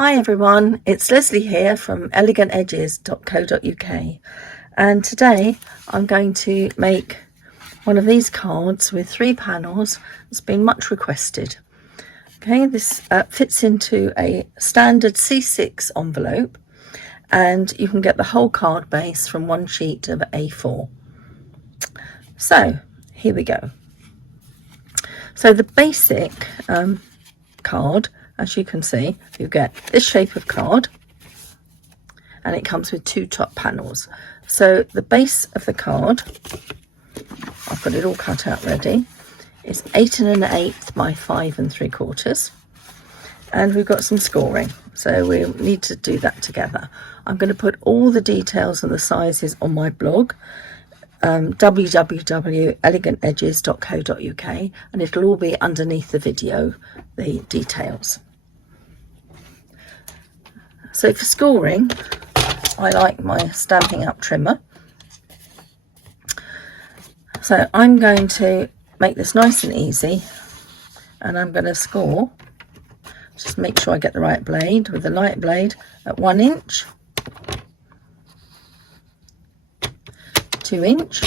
Hi everyone, it's Leslie here from elegantedges.co.uk, and today I'm going to make one of these cards with 3 panels. It's been much requested. Okay, this fits into a standard C6 envelope, and you can get the whole card base from one sheet of A4. So here we go. So the basic card, as you can see, you get this shape of card, and it comes with 2 top panels. So the base of the card, I've got it all cut out ready, is 8 1/8 by 5 3/4, and we've got some scoring, so we need to do that together. I'm going to put all the details and the sizes on my blog, www.elegantedges.co.uk, and it'll all be underneath the video, the details. So for scoring, I like my Stampin' Up trimmer. So I'm going to make this nice and easy, and I'm going to score, just make sure I get the right blade, with the light blade at 1 inch, 2 inch,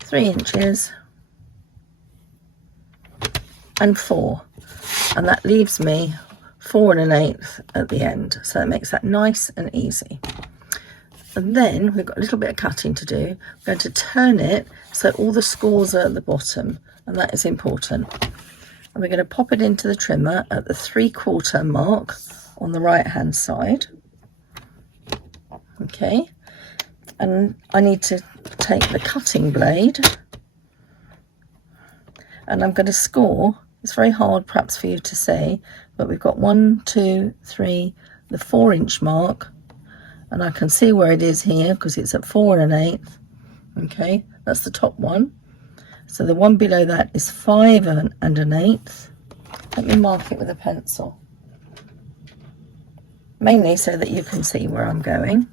3 inches, and 4, and that leaves me 4 1/8 at the end, so it makes that nice and easy. And then we've got a little bit of cutting to do. I'm going to turn it so all the scores are at the bottom, and that is important. And we're going to pop it into the trimmer at the 3/4 mark on the right hand side. Okay, and I need to take the cutting blade, and I'm going to score. It's very hard perhaps for you to see, but we've got 1, 2, 3, the 4 inch mark, and I can see where it is here because it's at 4 1/8. Okay, that's the top one. So the one below that is 5 1/8. Let me mark it with a pencil, mainly so that you can see where I'm going.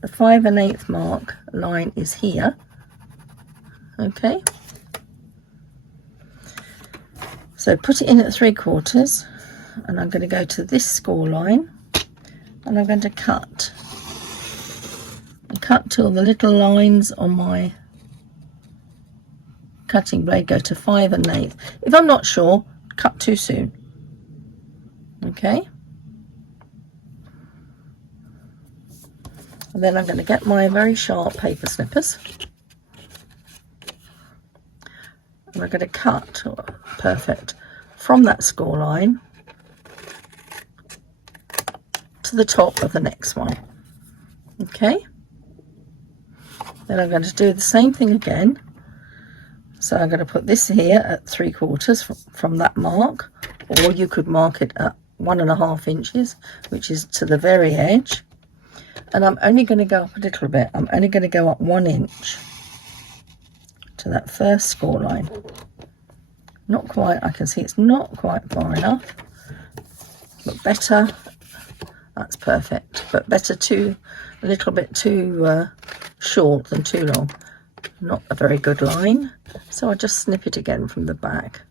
The 5 1/8 mark line is here. Okay, so put it in at 3/4, and I'm going to go to this score line, and I'm going to cut till the little lines on my cutting blade go to 5 1/8. If I'm not sure, cut too soon. Okay, and then I'm going to get my very sharp paper snippers, and I'm going to cut, perfect, from that score line to the top of the next one. Okay, then I'm going to do the same thing again. So I'm going to put this here at 3/4 from that mark, or you could mark it at 1 1/2 inches, which is to the very edge. And I'm only going to go up a little bit. I'm only going to go up 1 inch to that first score line. Not quite, I can see it's not quite far enough, but better, that's perfect, but better a little bit too short than too long. Not a very good line, so I just snip it again from the back.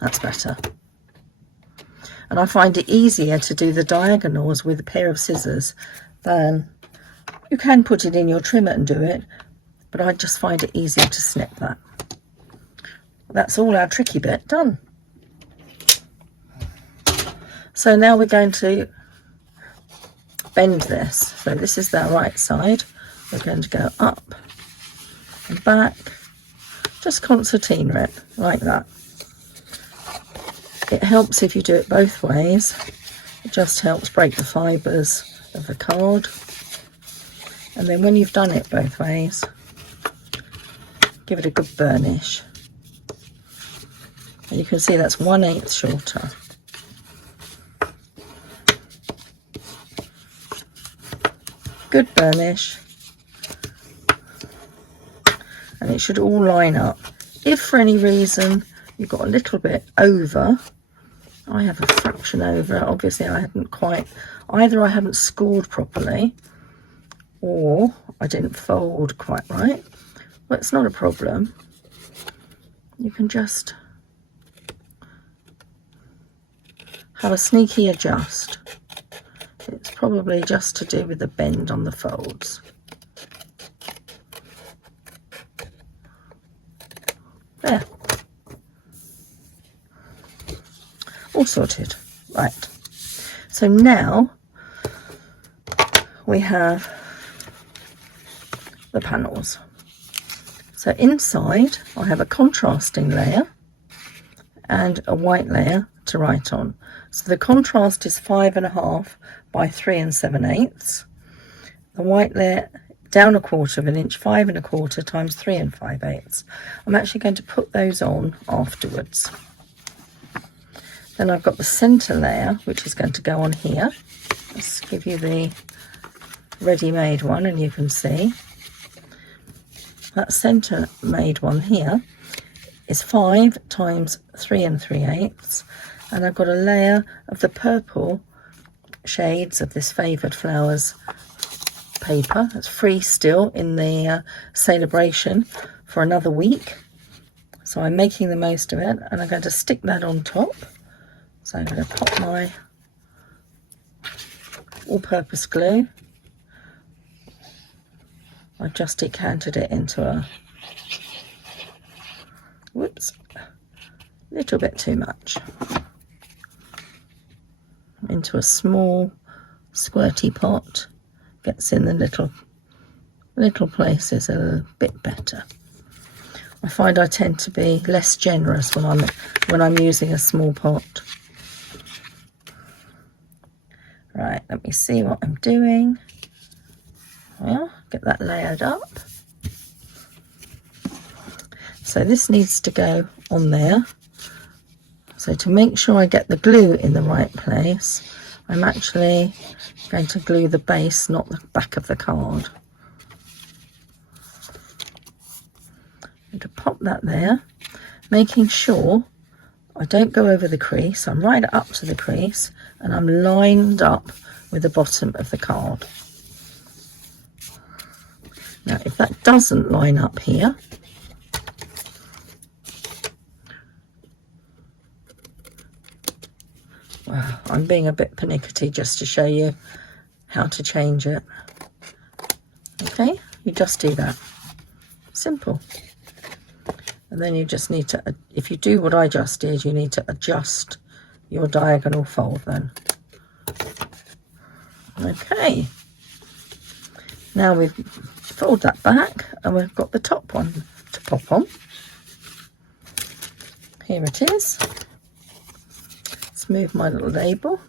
That's better. And I find it easier to do the diagonals with a pair of scissors than, you can put it in your trimmer and do it, but I just find it easier to snip that. That's all our tricky bit done. So now we're going to bend this. So this is the right side. We're going to go up and back, just concertina it like that. It helps if you do it both ways. It just helps break the fibres of the card. And then when you've done it both ways, give it a good burnish. And you can see that's 1/8 shorter. Good burnish, and it should all line up. If for any reason you've got a little bit over, I have a fraction over, obviously I haven't quite, either I haven't scored properly or I didn't fold quite right, but it's not a problem. You can just have a sneaky adjust. It's probably just to do with the bend on the folds. There. All sorted. Right. So now we have the panels. So inside I have a contrasting layer and a white layer to write on. So the contrast is 5.5 by 3 7/8. The white layer down 1/4 of an inch, 5 1/4 times 3 5/8. I'm actually going to put those on afterwards. Then I've got the centre layer, which is going to go on here. Let's give you the ready-made one, and you can see that centre made one here is 5 times 3 3/8, and I've got a layer of the purple shades of this Favoured Flowers paper. It's free still in the Sale-a-bration for another week, so I'm making the most of it, and I'm going to stick that on top. So I'm going to pop my all-purpose glue. I've just decanted it into a, whoops, little bit too much, into a small squirty pot. Gets in the little places a bit better. I find I tend to be less generous when I'm using a small pot. Right, let me see what I'm doing. Well, get that layered up. So this needs to go on there. So to make sure I get the glue in the right place, I'm actually going to glue the base, not the back of the card. I'm going to pop that there, making sure I don't go over the crease. I'm right up to the crease, and I'm lined up with the bottom of the card. Now, if that doesn't line up here, well, I'm being a bit pernickety just to show you how to change it. Okay, you just do that. Simple. And then you just need to, if you do what I just did, you need to adjust your diagonal fold then. Okay. Now we've fold that back, and we've got the top one to pop on. Here it is. Let's move my little label.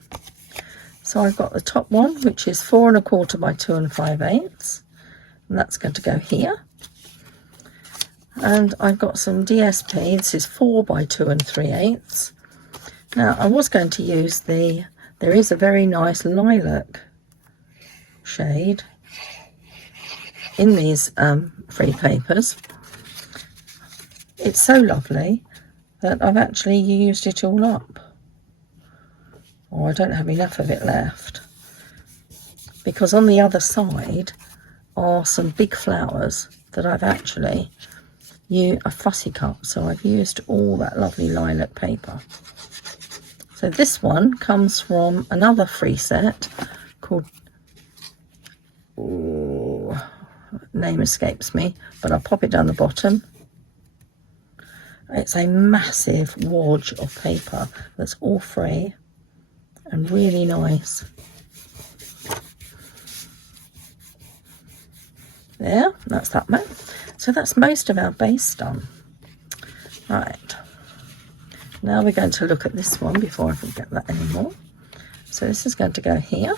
So I've got the top one, which is 4 1/4 by 2 5/8, and that's going to go here. And I've got some DSP. This is 4 by 2 3/8. Now I was going to use there is a very nice lilac shade in these free papers. It's so lovely that I've actually used it all up. Oh, I don't have enough of it left, because on the other side are some big flowers that I've actually used a fussy cut, so I've used all that lovely lilac paper. So this one comes from another free set called, oh, name escapes me, but I'll pop it down the bottom. It's a massive wad of paper that's all free and really nice. There, that's that one. So that's most of our base done. Right, now we're going to look at this one before I forget that anymore. So this is going to go here.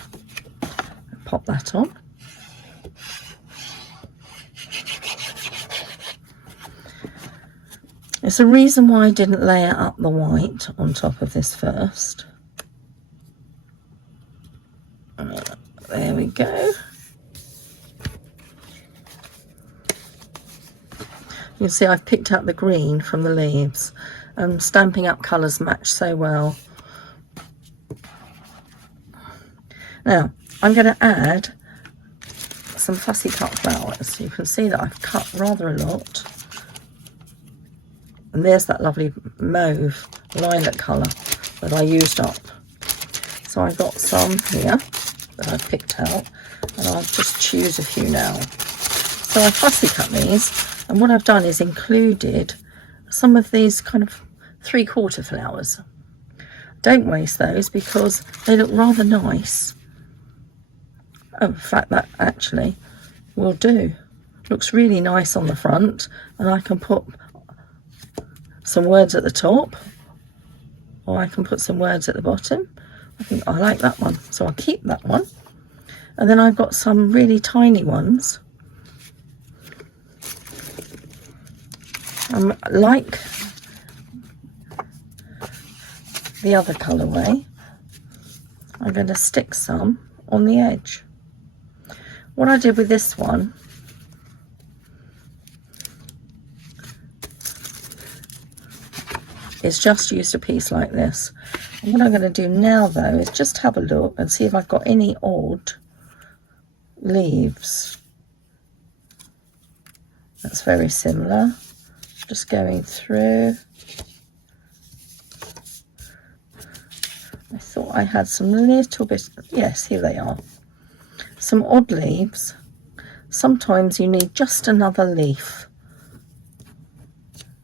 Pop that on. There's a reason why I didn't layer up the white on top of this first. There we go. You can see I've picked out the green from the leaves. Stampin' Up colours match so well. Now, I'm going to add some fussy cut flowers. You can see that I've cut rather a lot. And there's that lovely mauve lilac colour that I used up. So I got some here that I've picked out, and I'll just choose a few now. So I fussy cut these, and what I've done is included some of these kind of 3/4 flowers. Don't waste those because they look rather nice. Oh, in fact, that actually will do. Looks really nice on the front, and I can put some words at the top, or I can put some words at the bottom. I think I like that one, so I'll keep that one. And then I've got some really tiny ones. Like the other colourway, I'm going to stick some on the edge. What I did with this one is just used a piece like this. And what I'm going to do now though is just have a look and see if I've got any odd leaves. That's very similar. Just going through. I thought I had some little bit, yes, here they are. Some odd leaves. Sometimes you need just another leaf.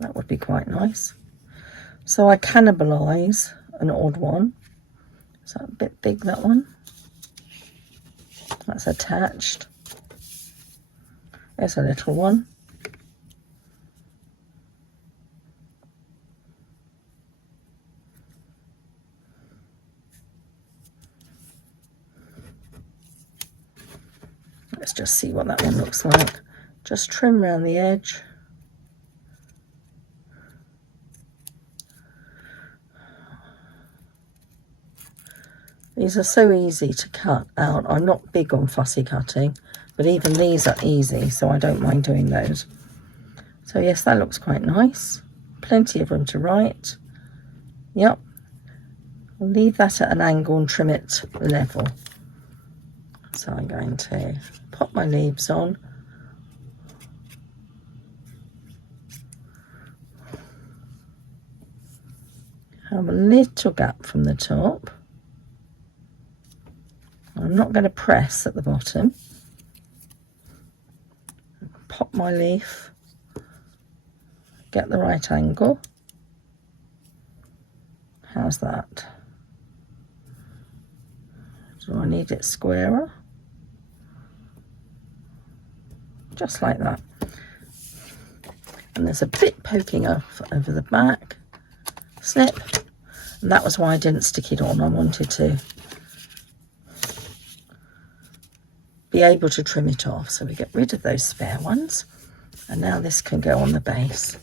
That would be quite nice. So I cannibalise an odd one. Is that a bit big, that one? That's attached. There's a little one. Let's just see what that one looks like. Just trim around the edge. These are so easy to cut out. I'm not big on fussy cutting, but even these are easy, so I don't mind doing those. So yes, that looks quite nice. Plenty of room to write. Yep. I'll leave that at an angle and trim it level. So I'm going to pop my leaves on. Have a little gap from the top. I'm not going to press at the bottom. Pop my leaf. Get the right angle. How's that? Do I need it squarer? Just like that. And there's a bit poking off over the back. Snip. And that was why I didn't stick it on. I wanted to be able to trim it off. So we get rid of those spare ones. And now this can go on the base.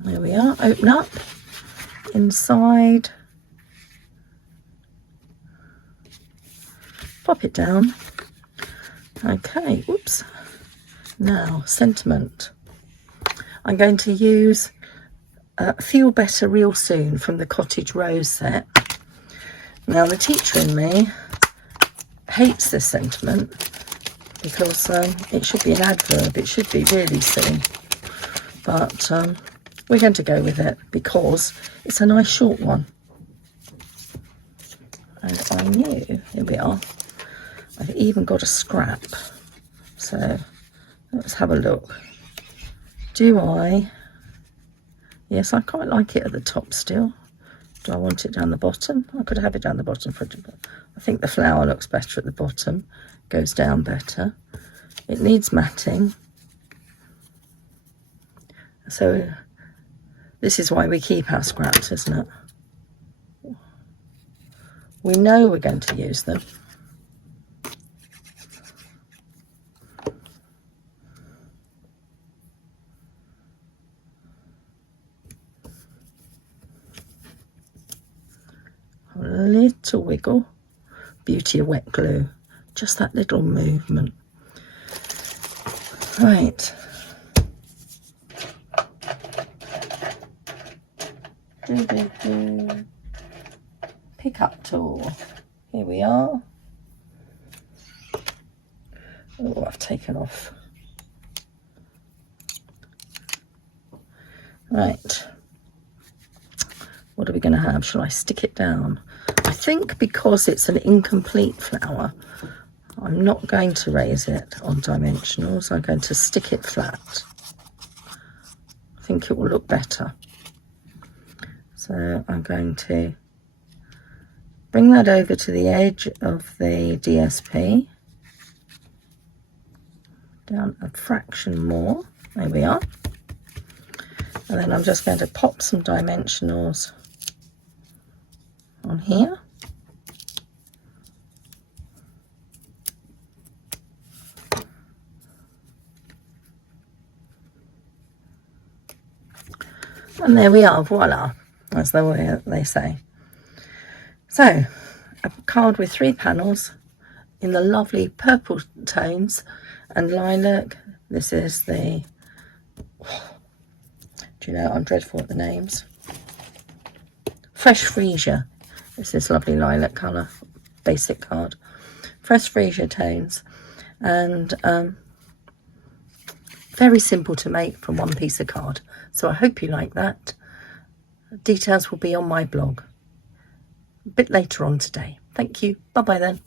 There we are. Open up. Inside. Pop it down. Okay, oops. Now, sentiment. I'm going to use Feel Better Real Soon from the Cottage Rose set. Now, the teacher in me hates this sentiment because it should be an adverb. It should be really soon. But we're going to go with it because it's a nice short one. And I knew, here we are, I've even got a scrap. So let's have a look. Do I? Yes, I quite like it at the top still. Do I want it down the bottom? I could have it down the bottom for it. I think the flower looks better at the bottom. Goes down better. It needs matting. So this is why we keep our scraps, isn't it? We know we're going to use them. A little wiggle. Beauty of wet glue. Just that little movement. Right. Pick up tool. Here we are. Oh, I've taken off Right, what are we going to have? Shall I stick it down? I think because it's an incomplete flower, I'm not going to raise it on dimensionals. I'm going to stick it flat. I think it will look better. So I'm going to bring that over to the edge of the DSP, down a fraction more. There we are. And then I'm just going to pop some dimensionals on here. And there we are, voila, that's the way they say. So, a card with 3 panels in the lovely purple tones and lilac. This is the, do you know, I'm dreadful at the names. Fresh Freesia. It's this lovely lilac colour, basic card. Fresh Freesia tones, and very simple to make from one piece of card. So I hope you like that. Details will be on my blog a bit later on today. Thank you. Bye bye then.